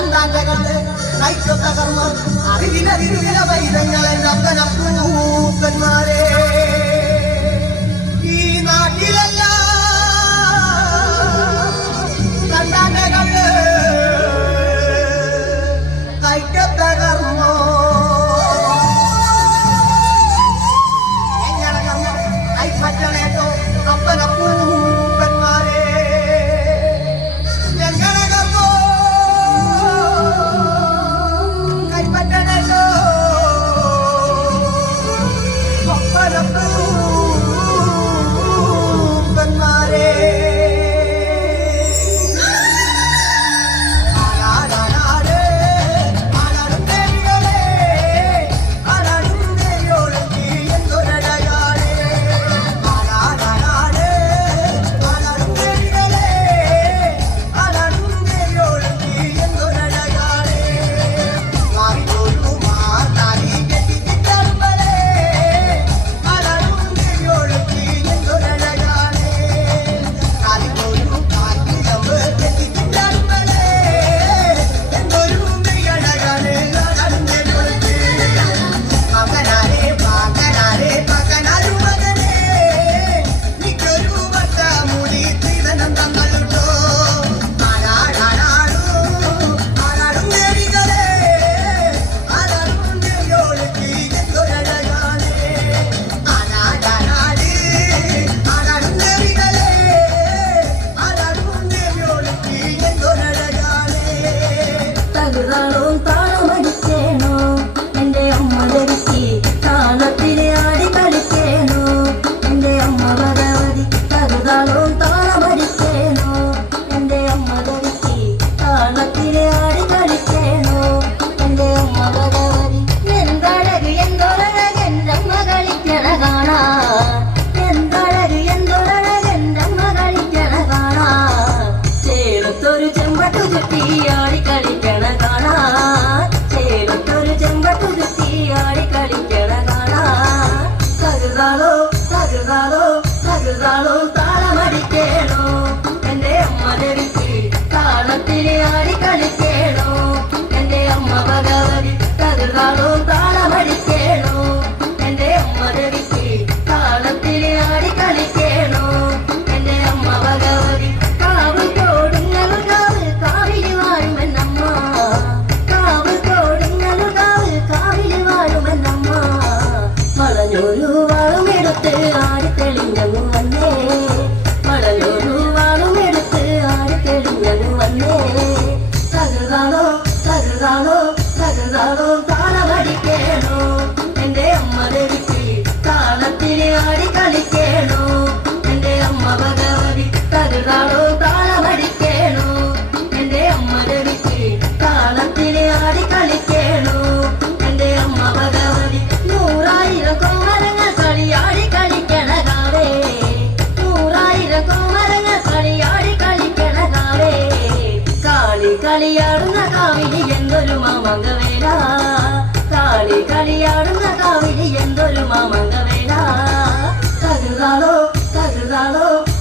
കണ്ടാണ്ടകള് കൈക്കൊത്ത കർമ്മം അറിവില വൈദങ്ങളെ നമ്പനപ്പൂക്കന്മാരെ ഈ നാട്ടിലല്ല കണ്ടാണ്ടകള് കൈക്കൊത്ത കർമ്മം എങ്ങനെ കർമ്മം കൈപ്പറ്റണേട്ടോ അപ്പനപ്പൂക്കന്മാരെ എങ്ങനെ കർമ്മം കൈപ്പറ്റണേട്ടോ അപ്പനപ്പൂക്കന്മാരെ കളിയാടുന്ന കാവിലി എന്തൊരു മാമംഗവേല കളിയാടുന്ന കാവിലി എന്തൊരു മാമംഗവേല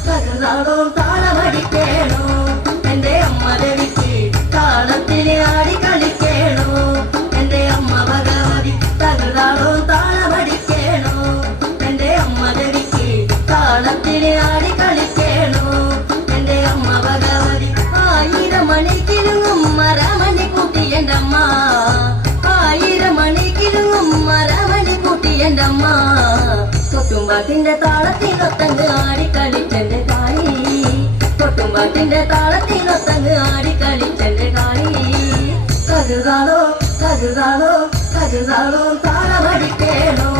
തകർന്നാളോ താളമടിക്കേണോ എന്റെ അമ്മ ദേവിക്ക് താളത്തിലെ ആടി കളിക്കേണോ എന്റെ അമ്മ ഭഗവതി തകർന്നാളോ താളമടിക്കേണോ എന്റെ അമ്മ ദേവിക്ക് താളത്തിലെ ആടി കളിക്കേണോ എന്റെ അമ്മ ഭഗവതി 1000 മണിക്കിലുങ്ങും മരമണി കൂട്ടി എൻ്റെ അമ്മ 1000 മണിക്കിലുങ്ങും മരമണി കൂട്ടി എൻ്റെ അമ്മ തൊട്ടുമ്പാട്ടിന്റെ താളത്തിനൊത്തങ്ങ് ആടിക്കളിച്ചെന്റെ കാളി തൊട്ടുമ്പാട്ടിന്റെ താളത്തിനൊത്തങ്ങ് ആടിക്കളിച്ചെന്റെ കാളി കരുതാളോ താളമടിക്കേണോ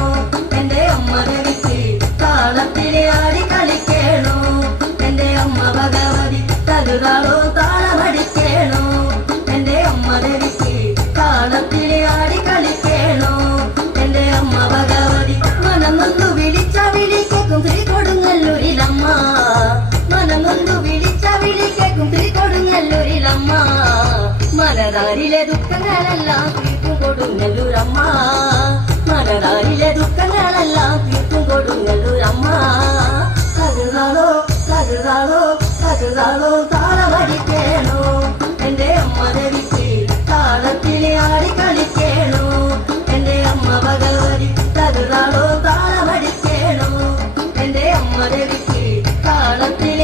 എന്റെ അമ്മ ദേവിക്ക് താളത്തിലെ ആടിക്കളിക്കേണോ എന്റെ അമ്മ ഭഗവതി കരുതാളോ താളമടിക്കേണോ എന്റെ അമ്മ ദേവിക്ക് താളത്തിലെ ആടിക്കളിക്കേണോ എന്റെ അമ്മ ഭഗവതി മനമൊന്നു വിളിച്ച വിളിക്കും തിരി കൊടുങ്ങല്ലൂരിലമ്മ മനമൊന്നു വിളിച്ച വിളിക്കും തിരി കൊടുങ്ങല്ലൂരിലമ്മ മനതാരിലെ ദുഃഖങ്ങളെല്ലാം തീർക്കും കൊടുങ്ങല്ലൂരമ്മ മനതാരിലെ ദുഃഖങ്ങളെല്ലാം തീർക്കും കൊടുങ്ങല്ലൂരമ്മ കരുതാളോ താളമടിക്കേണോ എന്റെ അമ്മ ദേവിക്ക് എന്റെ അമ്മ ദേവിക്ക് താളത്തിൽ